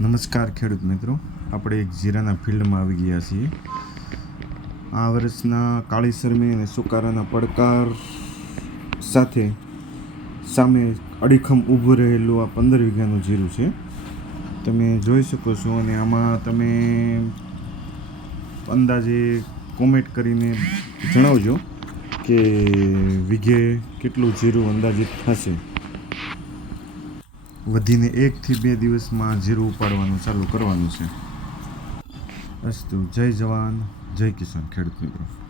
નમસ્કાર ખેડૂત મિત્રો, આપણે એક જીરાના ફિલ્ડમાં આવી ગયા છીએ. આ વર્ષના કાળી શરમી અને સુકારાના પડકાર સાથે સામે અડીખમ ઊભું રહેલું આ 15 વીઘાનું જીરું છે. તમે જોઈ શકો છો અને આમાં તમે અંદાજે કોમેન્ટ કરીને જણાવજો કે વીઘે કેટલું જીરું અંદાજિત થશે. વધીને 1 થી 2 દિવસમાં જીરું ઉપાડવાનું ચાલુ કરવાનું છે. અસ્તુ. જય જવાન, જય કિસાન ખેડૂત મિત્રો.